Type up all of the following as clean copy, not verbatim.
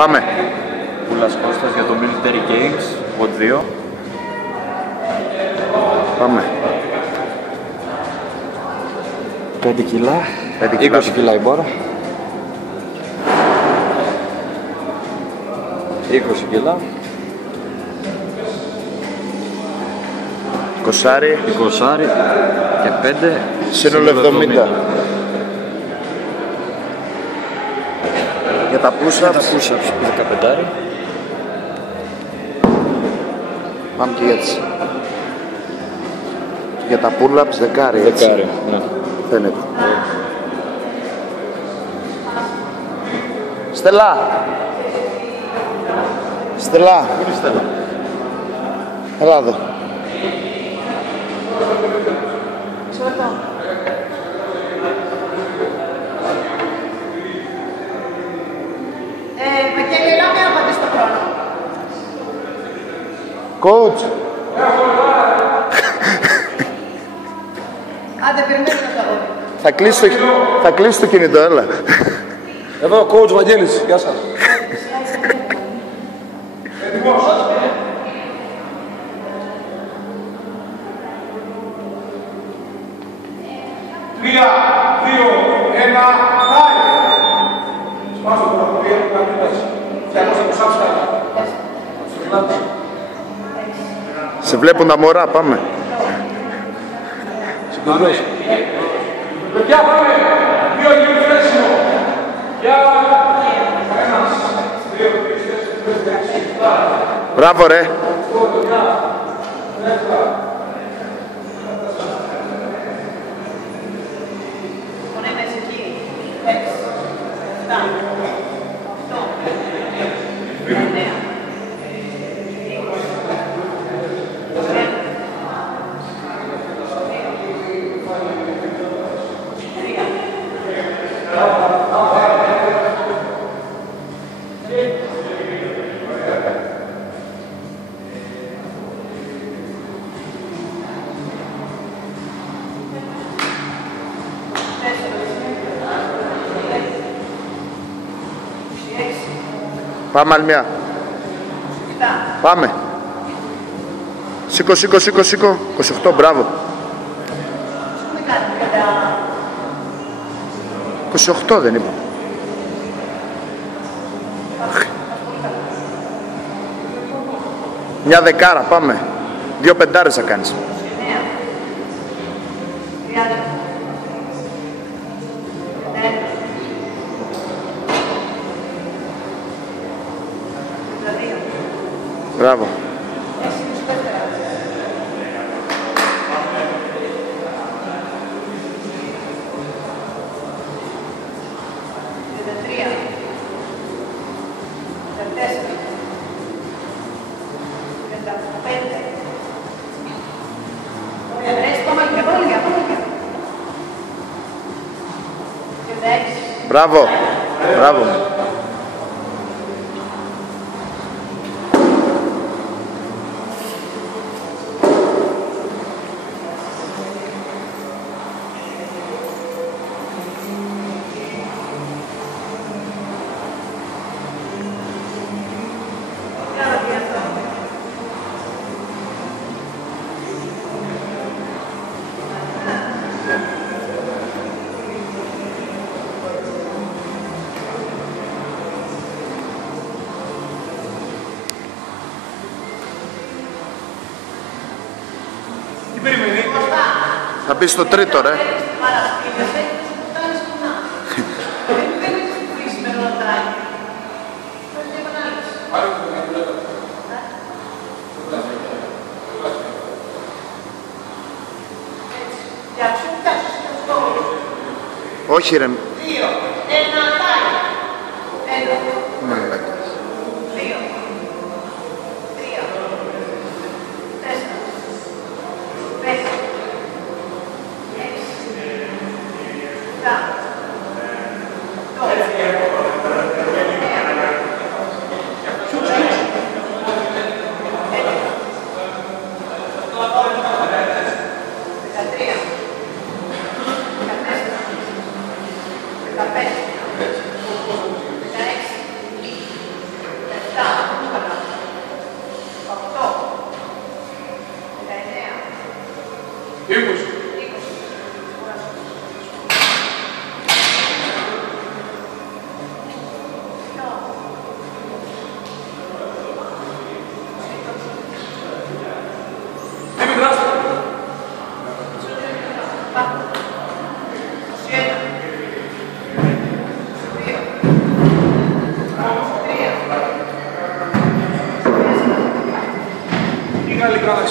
Πάμε. Πούλας Κώστας για το Military Games, Bot 2. Πάμε. 5 κιλά, 20 κιλά η μπόρα. 20 κιλά. 20 και 5. Σύνολο 70. Για τα push-ups 15. πάμε και έτσι. Για τα pull-ups 10, έτσι. Ναι. Φαίνεται. Στελά! Στελά! Πού είναι η Στέλλα? Έλα εδώ. Βαγγέλη, έλα με άπατε στο χρόνο. Coach! Άντε, περιμένω το αγόρι. Θα κλείσει το κινητό, έλα. Εδώ, coach Βαγγέλης, γεια σας. Τρία, δύο, ένα, πάει! Σπάσω το λαχωρία του καμίνας. Φτιάχνω το σάψα. Σε βλέπουν τα μωρά, πάμε. Συγκεντρώσει. Παιδιά, πάμε! Δύο γύρους φρέσιμο. Για ένας, δύο, τρεις, τέσσερις, Μπράβο ρε. Πονέμες εκεί. 6, 7, 8, 9, 6, Πάμε άλλη μια. 7, Πάμε. Σήκω, 28, μπράβο. με κάνει 28 δεν είπα. Μια δεκάρα, πάμε. 2 πεντάρες θα κάνεις. 9, 30, 51, 52, Μπράβο. 35. Ωραία, βρες, πάμε λίγα. 36. Μπράβο. Μπράβο. Τι περιμένει? Θα μπει στο τρίτο, ρε. Όχι, ρε. 2, 1, πάει. 1, Μαλάκα. 2, 3, 4, 5, 6, 7, 8, 13,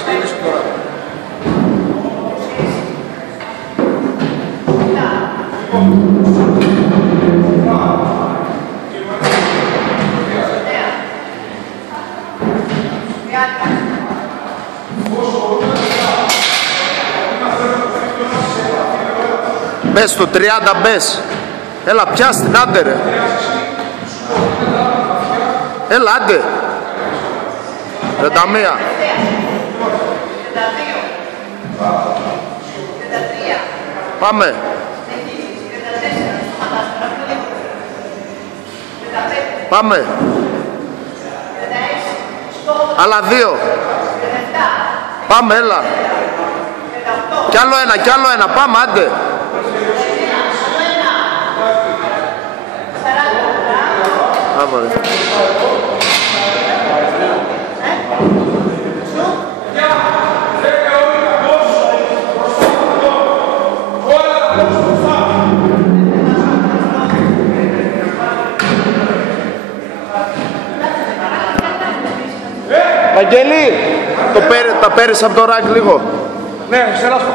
ξεκινήσω τώρα. Μπες στο 30, μπες. Έλα, πιάσ' την, άντε ρε. Έλα, άντε. 31. Πάμε. Πάμε. Άλλα 2. Πάμε, έλα. Κι άλλο ένα, πάμε, άντε. Μπράβο, ρε. Βαγγέλη, τα παίρνεις από το ράκ λίγο. Ναι, σε λάσπο.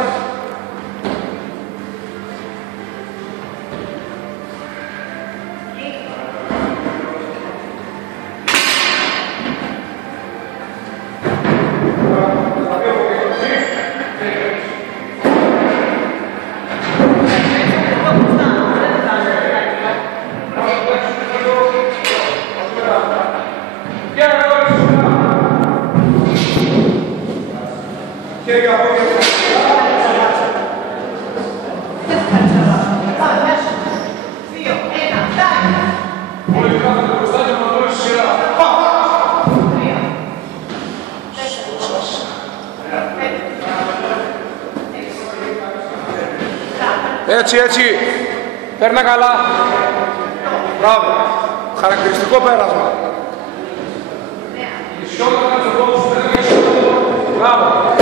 Έτσι, παίρνα καλά. Μπράβο. Χαρακτηριστικό πέρασμα. Μπράβο.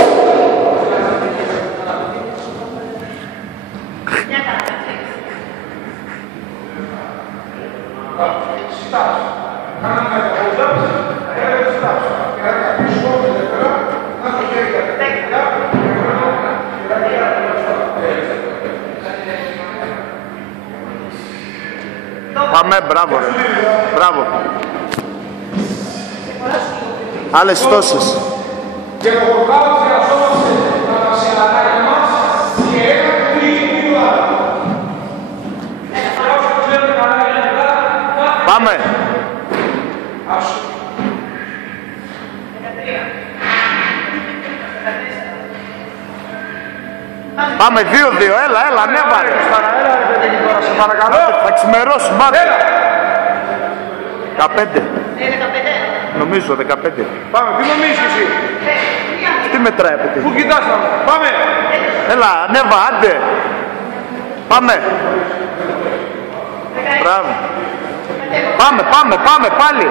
Πάμε, μπράβο ρε. Μπράβο. Άλλες τόσες. Και το κοκκάλος χρειαζόμαστε τα μασιλαράκια μας και ένα κλείδι. Πάμε. Πάμε 2-2, έλα, ανέβα ρε. Έλα ρε παιδί μου τώρα, σε παρακαλώ. Θα ξημερώσει, μάτε. 15. 15. Νομίζω 15. Πάμε, τι νομίζεις και εσύ. Τι μετράει από Πού κοιτάς να μου. Πάμε. Έλα, ανέβα, άντε. Πάμε. Μπράβο. Πάμε, πάλι.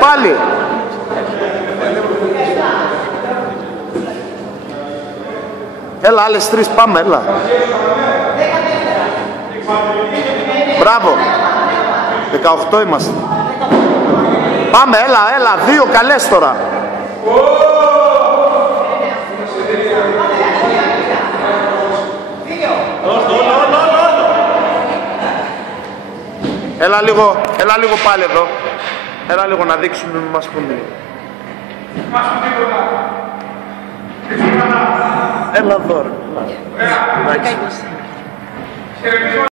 Πάλι. Έλα, άλλες 3, πάμε, έλα. Μπράβο. 18 είμαστε. Πάμε, έλα, 2 καλές τώρα. Έλα λίγο πάλι εδώ. Έλα λίγο να δείξουμε μας που είναι. Έλα εδώ ρε.